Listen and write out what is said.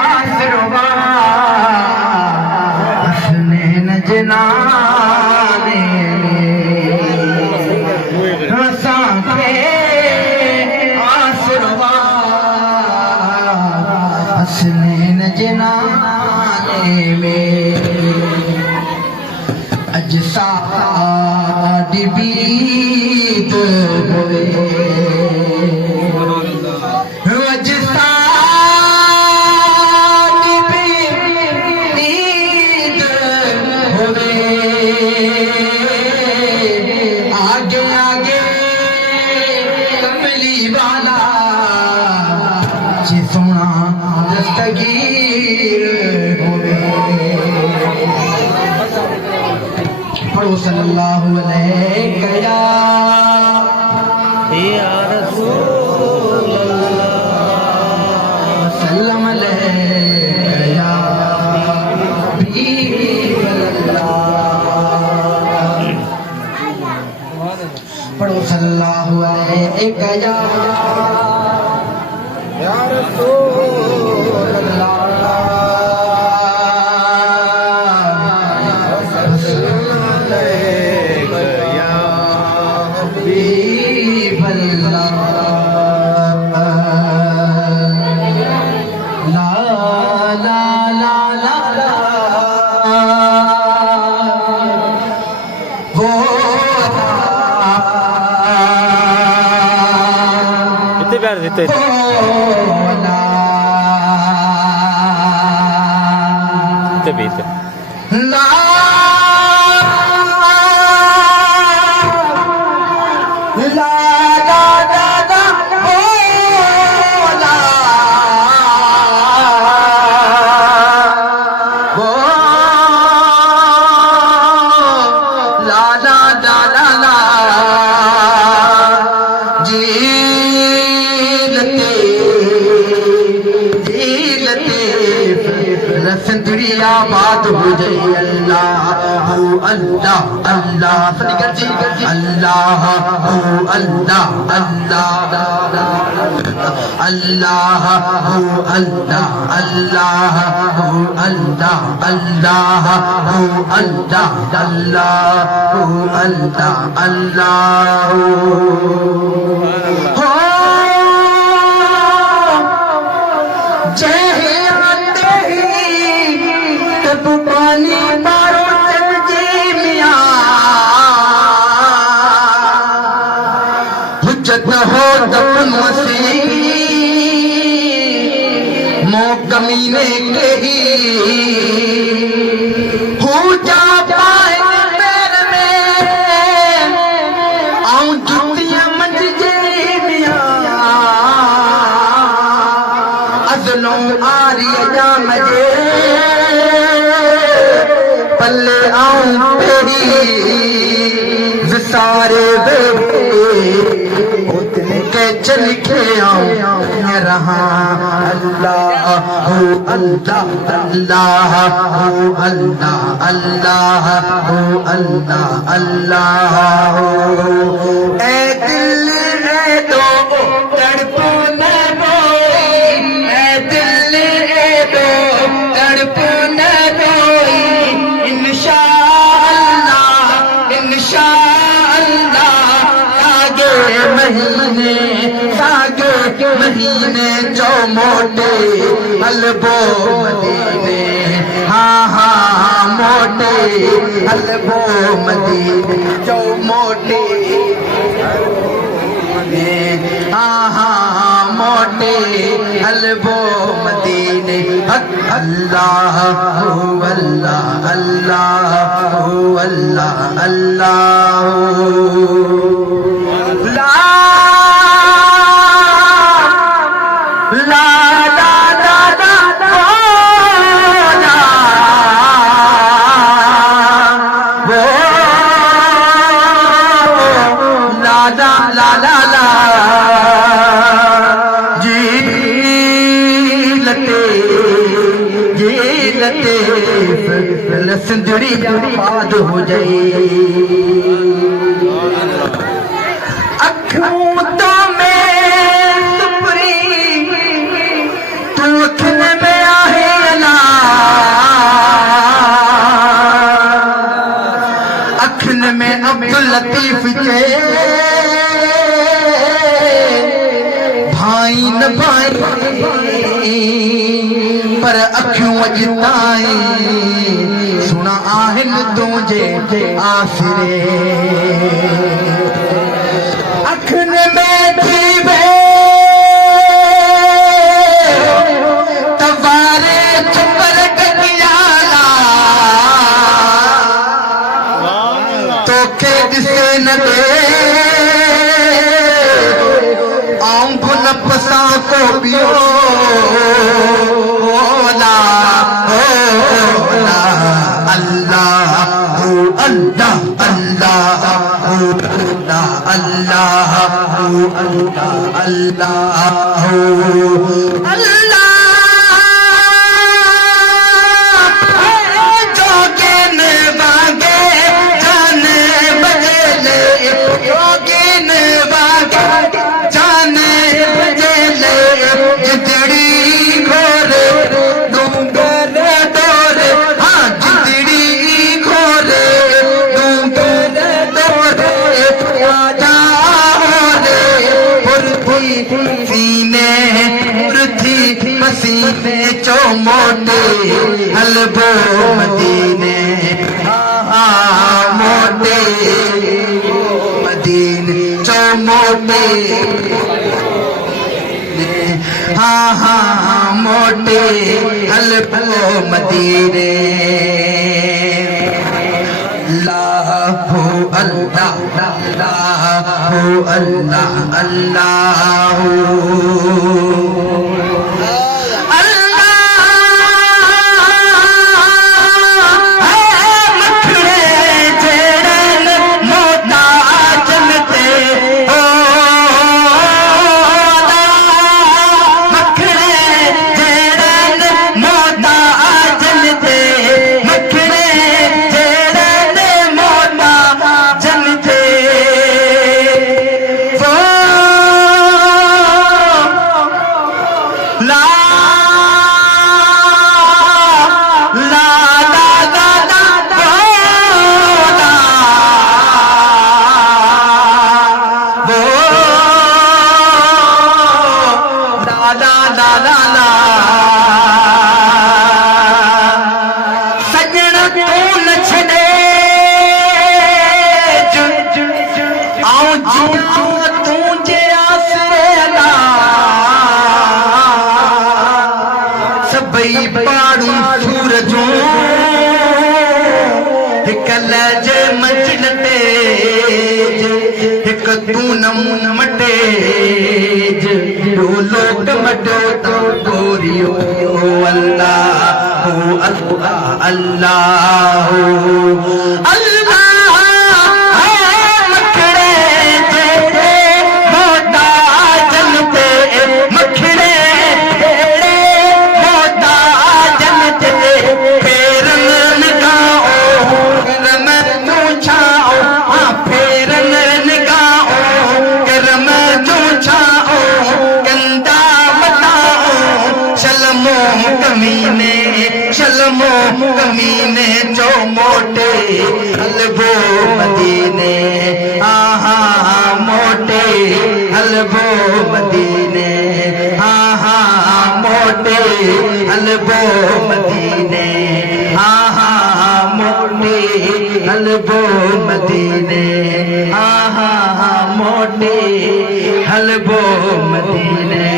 आसरवा हसने न जनाने आसरवा हसने न जनाने में अज साडी बीत होवे सोना दस्तगीर होवे पढ़ो सल्लल्लाहु अलैहि या रसूल अल्लाह सल्लम अलैहि या हबीब अल्लाह पढ़ो सल्लल्लाहु अलैहि या रसूल अल्लाह या हबीब अल्लाह ला ला ला ला ला वो कितने प्यार देते बीत ला ला ला ला ओ ला ओ ला ला ला ला ला संतुरिया बात हो जाए अल्लाह अल्लाह अल्लाह अल्लाह अल्लाह अल्लाह अल्लाह अल्लाह अल्लाह अल्लाह अल्लाह अल्लाह अल्लाह अल्लाह हो जय पानी मारो जी मियां हुज्जत हो दफन मसीह मो कमीने के ही हो जा पाए पैर में आऊं जुतियां मंज जे मियां अजलों आरी जा मजे पल्ले आऊं तेरी विसारे बेबे उतने के चल के आऊं रहा अल्लाह हो अल्लाह अल्लाह हो अल्लाह अल्लाह हो अल्लाह अल्लाह हो ए दिल ए दो तड़पो न रोई ए दिल ए दो तड़पो न रोई महीने जो मोटे हलबो मदीने हाँ हाँ मोटे हलबो मदीने जो मोटे हाँ हाँ मोटे हलबो मदीने अल्लाह अल्लाह अल्लाह अल्लाह अल्लाह ला ला ला ला वो ला ला ला ला ला जी लते सिंदूरी बाद हो जाए अखों तो में सुपरी लतीफ के भाई न भाई पर अखियों अजताई सुना आहिन तुझे आसरे अखन में थी तवारे चुपर कटियाला तो के दिसे न दे आंखों न पसा को पियो अल्लाह अल्लाह अल्लाह अल्लाह अल्लाह अल्लाह जोगिन मांगे जाने बदले जोगिन मांगे जाने बदले जितड़ी घोर डूंगर डोर हाँ जितड़ी घोर डूंगर डोर आजा सीने पृथ्वी पसीने चो मोटे हलबो मदीने मोटे मदीने चो मोटे मोटे हलबो मदीने अल्लाह हो अल्लाह अल्लाह हो अल्लाह अल्लाह हो सबई पाड़ू सूरजों हिक लजे मंजिल तेज हिक तू नमून मटेज दो लोग मटो तो गोरियो अल्लाह हो अल्लाह अल्लाह हो अल्लाह कमीने जो मोटे हलबो मदीने आहा मोटे हलबो मदीने आहा मोटे हलबो मदीने आहा मोटे हलबो मदीने आहा मोटे हलबो मदीने।